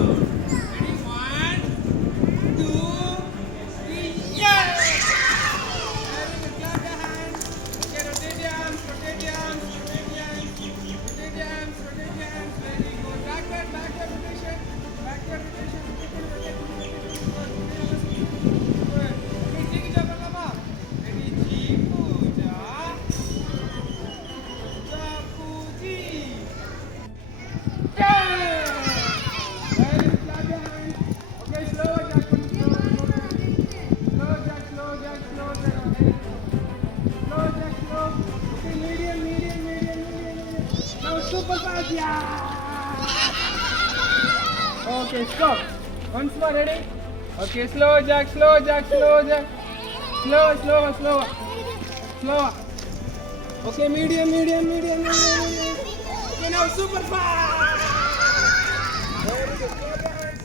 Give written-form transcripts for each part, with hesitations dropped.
Ready? One, two, three. Yeah! Very good. Clap your hands. Okay, rotate your arms. Rotate your arms. Rotate your arms. Rotate your arms. Rotate your arms. Very good. Backward. Backward rotation. Backward rotation. Rotation. Rotation. Good. Okay, cheek jump, Mama. Ready? Cheek puja. Japuji. Yeah! Very good. Clap your hands. Okay, slow jack. Slow jack. Slow jack. Slow jack. Slow jack. Slow. Okay, medium. Now super fast. Yeah! Okay, stop. Once more, ready? Okay, slow jack. Slower. Okay, medium. Okay, now super fast. Very good. Clap your hands.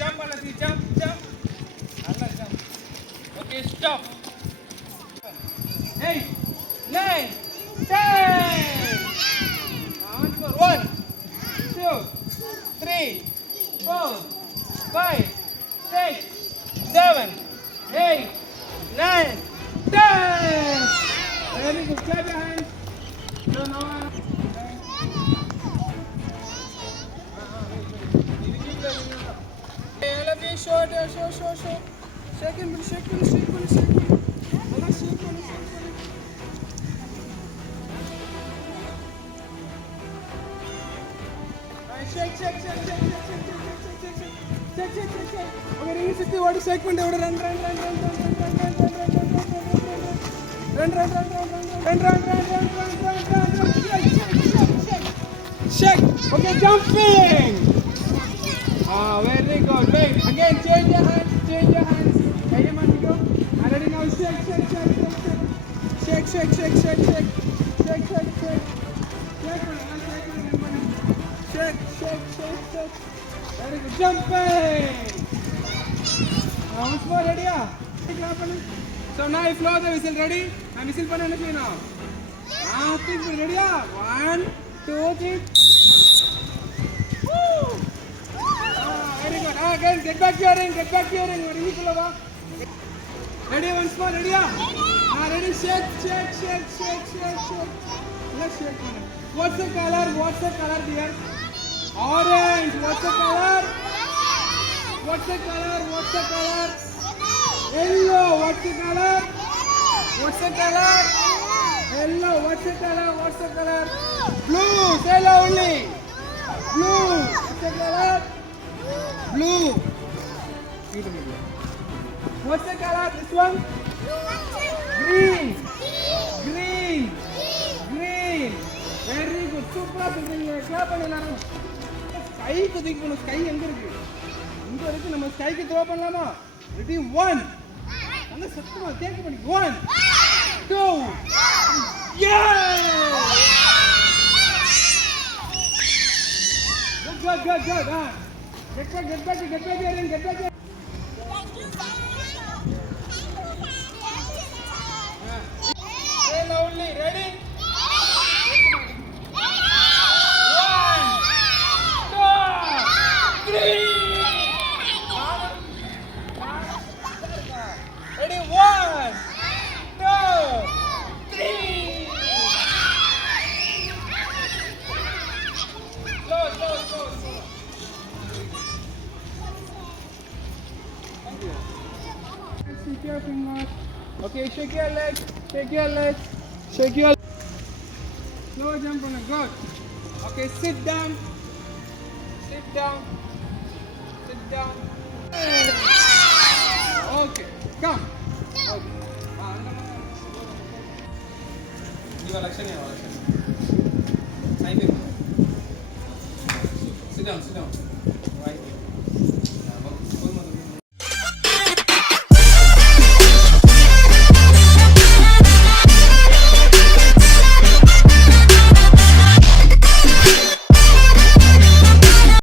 Jump, Alati. Jump. Allah, jump. Okay, stop. 8, 9, 10. Once more. 1, 2, 3, 4, 5, 6, 7, 8, 9, 10. Very good. Clap your hands. No. Hey, I love you. Show. Shake him. Allah, shake him. Shake. Okay, ring sit. What is shake? Run. Shake. Okay, jumping. Very good. Wait. Again, change your hands. Hey, you want to go? Already now. Shake. Shake. Very good. Jumping. Once more, ready? So now you blow the whistle. Ready? I'm whistle panna now. Think ready? 1, 2, 3. Woo! Very good. Again, get back to your ring. Ready? Once more. Ready? Ready? Shake. Let's shake. What's the color, dear? Orange. What's the color? Yellow. What's the color? Yellow. What's the color? Blue. Say loudly. Blue. What's the color? Blue. What's the color? This one? Green. Very good. Super. Clap பண்ணலாம். ஸ்கைக்கு தூக்கணும். Sky எங்க இருக்கு? இங்க இருக்கு. நம்ம ஸ்கைக்கு throw பண்ணலாமா? Ready 1. அங்க சத்தமா கேக்க பண்ணி 1 2 yeah! Good. Get back here. Say loudly. Ready? 1, 2, 3. Ready? 1, 2, 3. Slow. Shake your fingers. Okay, shake your legs. Slow jump on a good. Okay, sit down. Okay, come. Okay. Your action. Sit down.